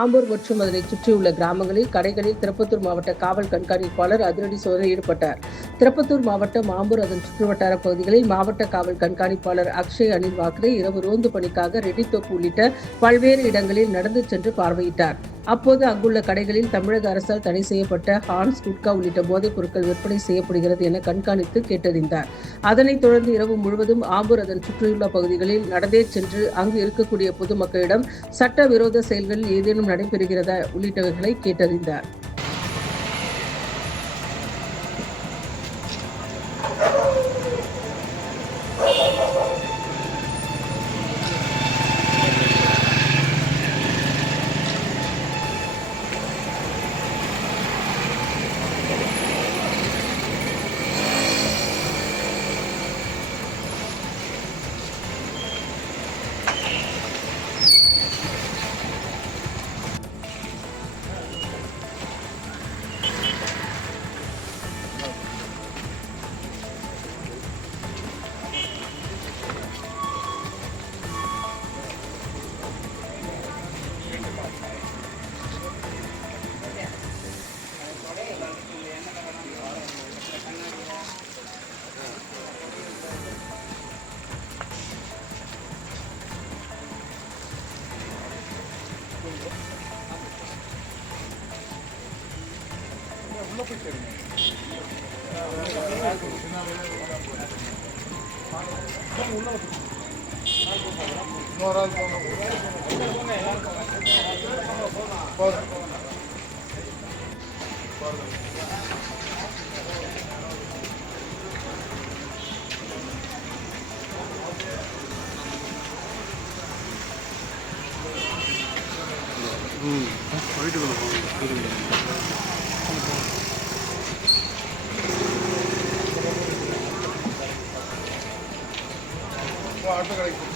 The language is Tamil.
ஆம்பூர் மற்றும் அதனை சுற்றியுள்ள கிராமங்களில் கடைகளில் திருப்பத்தூர் மாவட்ட காவல் கண்காணிப்பாளர் அதிரடி சோதனையில் ஈடுபட்டார். திருப்பத்தூர் மாவட்டம் ஆம்பூர் அதன் சுற்றுவட்டார பகுதிகளில் மாவட்ட காவல் கண்காணிப்பாளர் அக்ஷய் அனில் வாக்கரே இரவு ரோந்து பணிக்காக ரெட்டித்தோப்பு உள்ளிட்ட பல்வேறு இடங்களில் நடந்து சென்று பார்வையிட்டார். அப்போது அங்குள்ள கடைகளில் தமிழக அரசால் தடை செய்யப்பட்ட ஹான்ஸ், குட்கா உள்ளிட்ட போதைப் பொருட்கள் விற்பனை செய்யப்படுகிறது என கண்காணித்து கேட்டறிந்தார். அதனைத் தொடர்ந்து இரவு முழுவதும் ஆம்பூர் அதன் சுற்றியுள்ள பகுதிகளில் நடந்தே சென்று அங்கு இருக்கக்கூடிய பொதுமக்களிடம் சட்டவிரோத செயல்களில் ஏதேனும் நடைபெறுகிறதா உள்ளிட்டவைகளை கேட்டறிந்தார். அடுத்த கடைக்கு